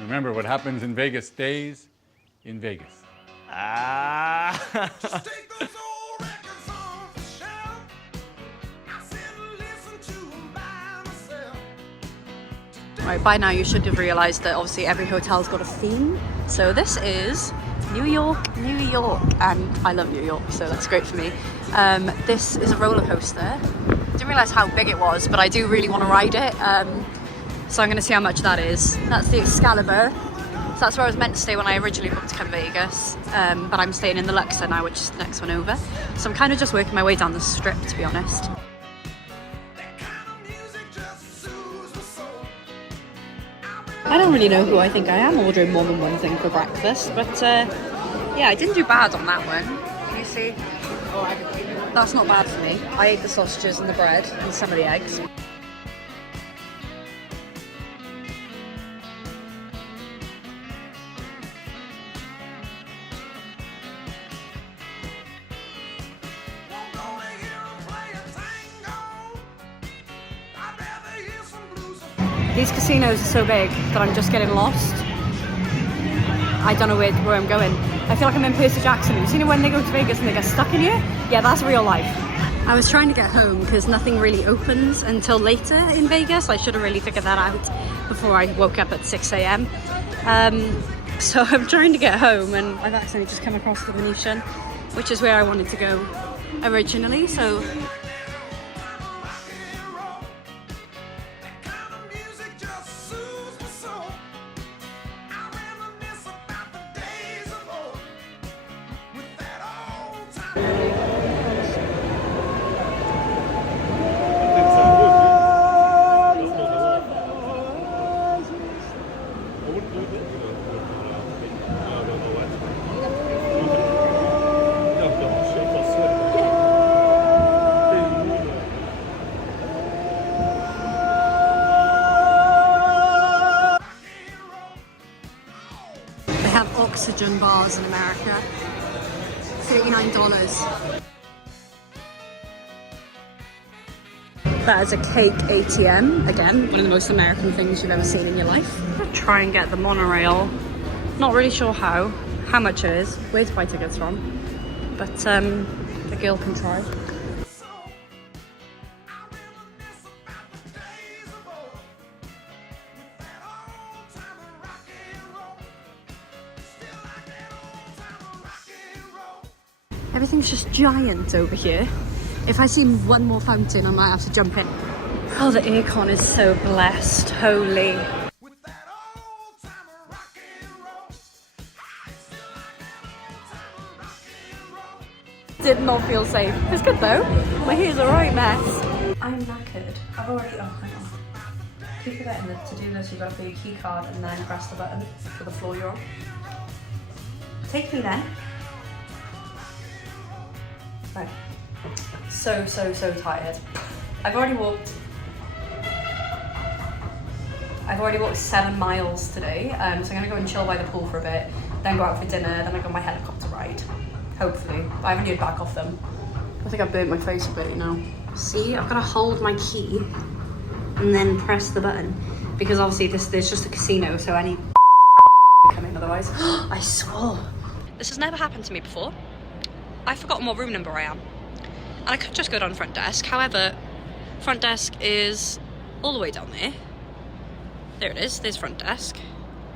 Remember, what happens in Vegas stays in Vegas. Ah. Right, by now you should have realised that obviously every hotel's got a theme. So this is New York, New York, and I love New York, so that's great for me. This is a roller coaster. Didn't realise how big it was, but I do really want to ride it. So I'm going to see how much that is. That's the Excalibur. So that's where I was meant to stay when I originally booked to come to Vegas. But I'm staying in the Luxor now, which is the next one over. So I'm kind of just working my way down the strip, to be honest. I don't really know who I think I am ordering more than one thing for breakfast, but yeah, I didn't do bad on that one. Can you see? That's not bad for me. I ate the sausages and the bread and some of the eggs. These casinos are so big that I'm just getting lost. I don't know where I'm going. I feel like I'm in Percy Jackson. Have you seen it when they go to Vegas and they get stuck in here? Yeah, that's real life. I was trying to get home because nothing really opens until later in Vegas. I should have really figured that out before I woke up at 6 a.m. So I'm trying to get home and I've accidentally just come across the Venetian, which is where I wanted to go originally. So they have oxygen bars in America. $39. That is a cake ATM. Again, one of the most American things you've ever seen in your life. I'll try and get the monorail. Not really sure how much it is, where to buy tickets from. But the girl can try. Everything's just giant over here. If I see one more fountain, I might have to jump in. Oh, the aircon is so blessed. Holy. Did not feel safe. It's good though. My hair's a right mess. I'm knackered. I've already, oh, hang on. Keep forgetting that to do this, you've got to put your key card and then press the button for the floor you're on. Take me then. Right. So tired. I've already walked 7 miles today, so I'm gonna go and chill by the pool for a bit, then go out for dinner, then I go on my helicopter ride. Hopefully. I haven't heard back off them. I think I burnt my face a bit, you know. See, I've got to hold my key and then press the button, because obviously there's just a casino, so any come in otherwise. I swore. This has never happened to me before. I've forgotten what room number I am. And I could just go down front desk. However, front desk is all the way down there. There it is, there's front desk.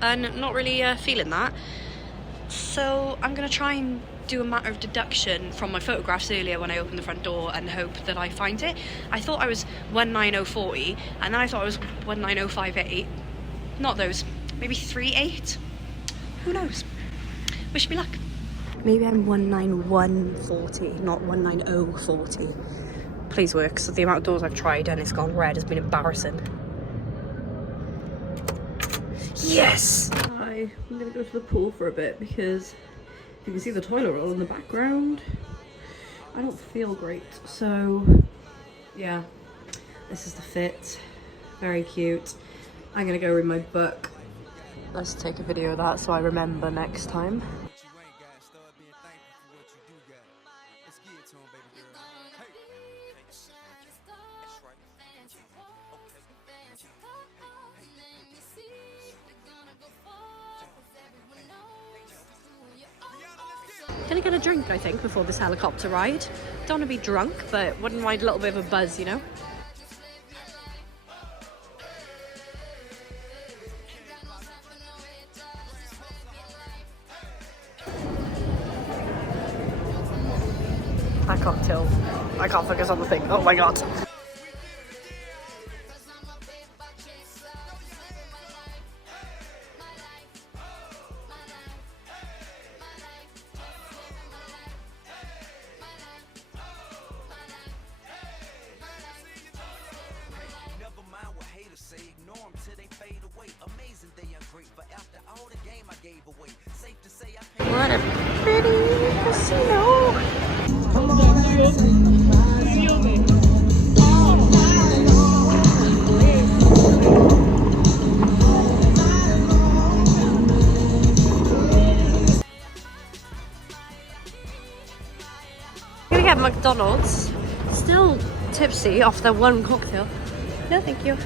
And not really feeling that. So I'm gonna try and do a matter of deduction from my photographs earlier when I opened the front door and hope that I find it. I thought I was 19040 and then I thought I was 19058. Not those, maybe 38? Who knows? Wish me luck. Maybe I'm 19140, not 19040. Please work, because the amount of doors I've tried and it's gone red has been embarrassing. Yes! Hi, I'm gonna go to the pool for a bit because you can see the toilet roll in the background. I don't feel great, so yeah, this is the fit. Very cute. I'm gonna go read my book. Let's take a video of that so I remember next time. Gonna get a drink, I think, before this helicopter ride. Don't want to be drunk, but wouldn't mind a little bit of a buzz, you know? That cocktail. I can't focus on the thing. Oh my god. What a pretty casino. I'm gonna get McDonald's. Still tipsy off the one cocktail. No, thank you.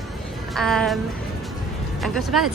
And go to bed.